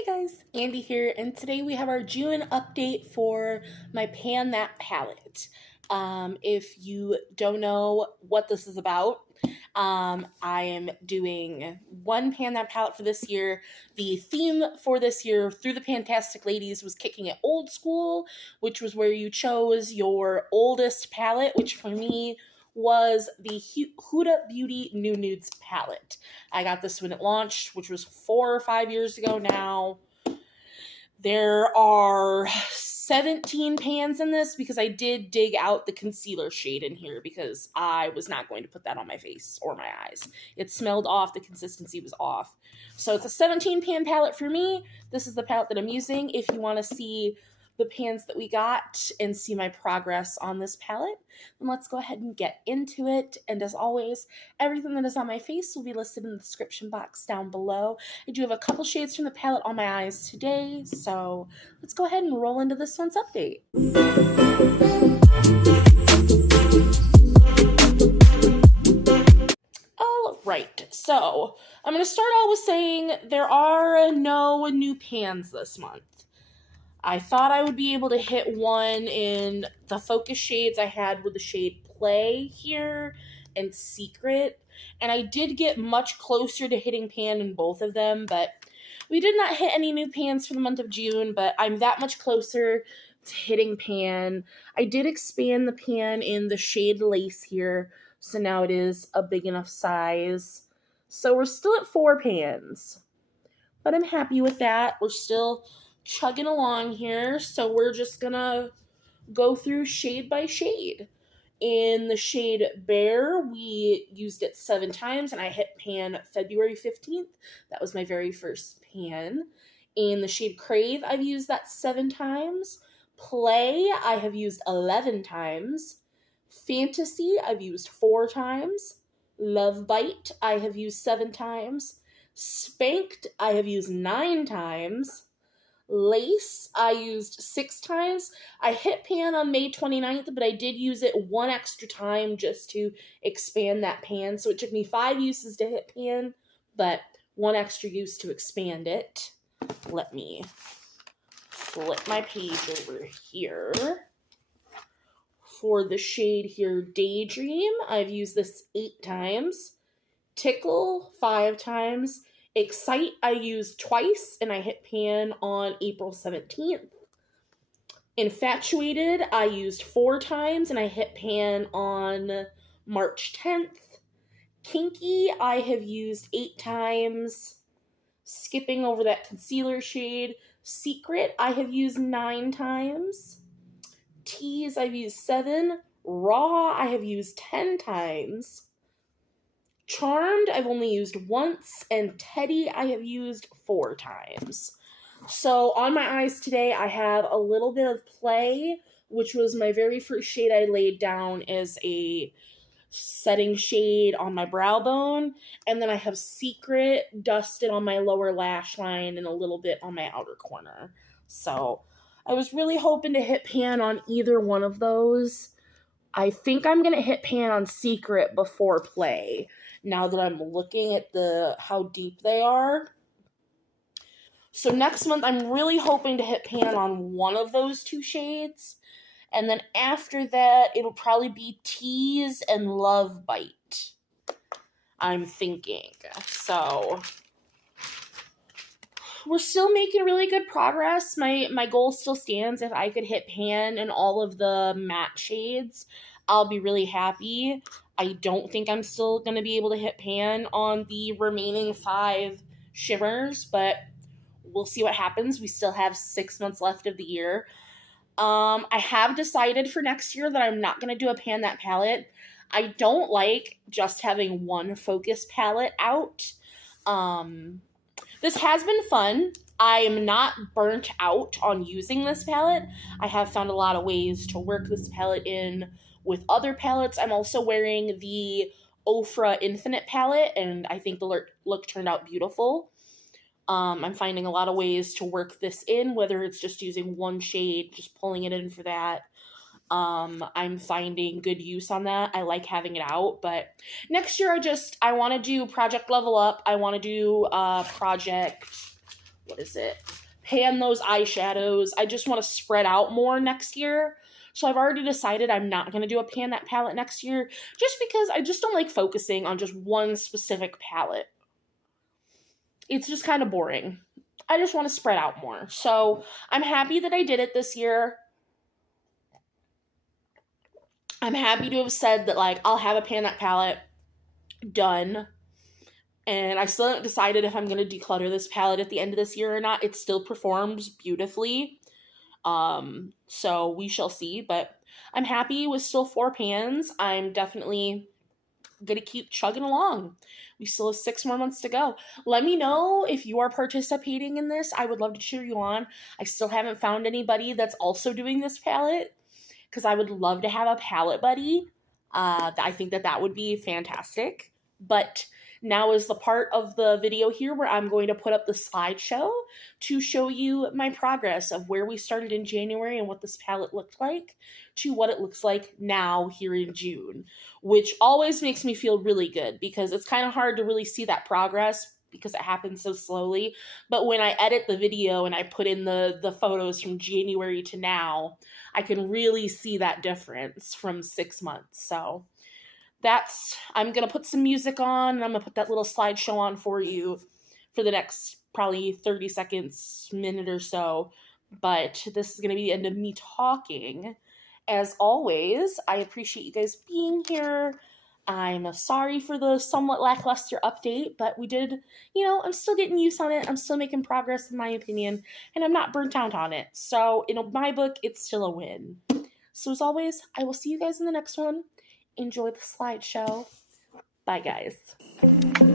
Hey guys, Andy here, and today we have our June update for my Pan That palette. If you don't know what this is about, I am doing one Pan That palette for this year. The theme for this year through the Fantastic Ladies was kicking it old school, which was where you chose your oldest palette, which for me was the Huda Beauty New Nudes palette. I got this when it launched, which was 4 or 5 years ago now. There are 17 pans in this because I did dig out the concealer shade in here because I was not going to put that on my face or my eyes. It smelled off, the consistency was off. So it's a 17 pan palette for me. This is the palette that I'm using. If you want to see the pans that we got and see my progress on this palette, then let's go ahead and get into it. And as always, everything that is on my face will be listed in the description box down below. I do have a couple shades from the palette on my eyes today, so let's go ahead and roll into this month's update. Alright, so I'm going to start out with saying there are no new pans this month. I thought I would be able to hit one in the focus shades I had with the shade Play here and Secret. And I did get much closer to hitting pan in both of them, but we did not hit any new pans for the month of June, but I'm that much closer to hitting pan. I did expand the pan in the shade Lace here, so now it is a big enough size. So we're still at 4 pans, but I'm happy with that. We're still chugging along here, so we're just gonna go through shade by shade. In the shade Bear, we used it 7 times, and I hit pan February 15th. That was my very first pan. In the shade Crave, I've used that 7 times. Play, I have used 11 times. Fantasy, I've used 4 times. Love Bite, I have used 7 times. Spanked, I have used 9 times. Lace, I used 6 times. I hit pan on May 29th, but I did use it 1 extra time just to expand that pan. So it took me 5 uses to hit pan, but 1 extra use to expand it. Let me flip my page over here. For the shade here, Daydream, I've used this 8 times. Tickle, 5 times. Excite, I used twice, and I hit pan on April 17th. Infatuated, I used 4 times, and I hit pan on March 10th. Kinky, I have used 8 times. Skipping over that concealer shade. Secret, I have used 9 times. Tease, I've used 7. Raw, I have used 10 times. Charmed, I've only used once, and Teddy, I have used 4 times. So on my eyes today, I have a little bit of Play, which was my very first shade I laid down as a setting shade on my brow bone, and then I have Secret dusted on my lower lash line and a little bit on my outer corner. So I was really hoping to hit pan on either one of those. I think I'm going to hit pan on Secret before Play, now that I'm looking at how deep they are. So next month, I'm really hoping to hit pan on one of those 2 shades. And then after that, it'll probably be Tease and Love Bite, I'm thinking. So we're still making really good progress. My goal still stands. If I could hit pan in all of the matte shades, I'll be really happy. I don't think I'm still going to be able to hit pan on the remaining 5 shimmers, but we'll see what happens. We still have 6 months left of the year. I have decided for next year that I'm not going to do a Pan That palette. I don't like just having one focus palette out. This has been fun. I am not burnt out on using this palette. I have found a lot of ways to work this palette in with other palettes. I'm also wearing the Ofra Infinite palette, and I think the look turned out beautiful. I'm finding a lot of ways to work this in, whether it's just using one shade, just pulling it in for that. I'm finding good use on that. I like having it out, but next year I want to do Project Level Up. I want to do Project pan those eyeshadows. I just want to spread out more next year. So I've already decided I'm not going to do a pan that palette next year just because I just don't like focusing on just one specific palette. It's just kind of boring. I just want to spread out more. So I'm happy that I did it this year. I'm happy to have said that, like, I'll have a pan that palette done. And I still haven't decided if I'm going to declutter this palette at the end of this year or not. It still performs beautifully. So we shall see, but I'm happy with still 4 pans. I'm definitely gonna keep chugging along. We still have 6 more months to go. Let me know if you are participating in this. I would love to cheer you on. I still haven't found anybody that's also doing this palette because I would love to have a palette buddy. I think that would be fantastic. But now is the part of the video here where I'm going to put up the slideshow to show you my progress of where we started in January and what this palette looked like to what it looks like now here in June, which always makes me feel really good because it's kind of hard to really see that progress because it happens so slowly. But when I edit the video and I put in the photos from January to now, I can really see that difference from 6 months. So I'm going to put some music on, and I'm going to put that little slideshow on for you for the next probably 30 seconds, minute or so. But this is going to be the end of me talking. As always, I appreciate you guys being here. I'm sorry for the somewhat lackluster update, but we did, I'm still getting used on it. I'm still making progress in my opinion, and I'm not burnt out on it. So in my book, it's still a win. So as always, I will see you guys in the next one. Enjoy the slideshow. Bye, guys.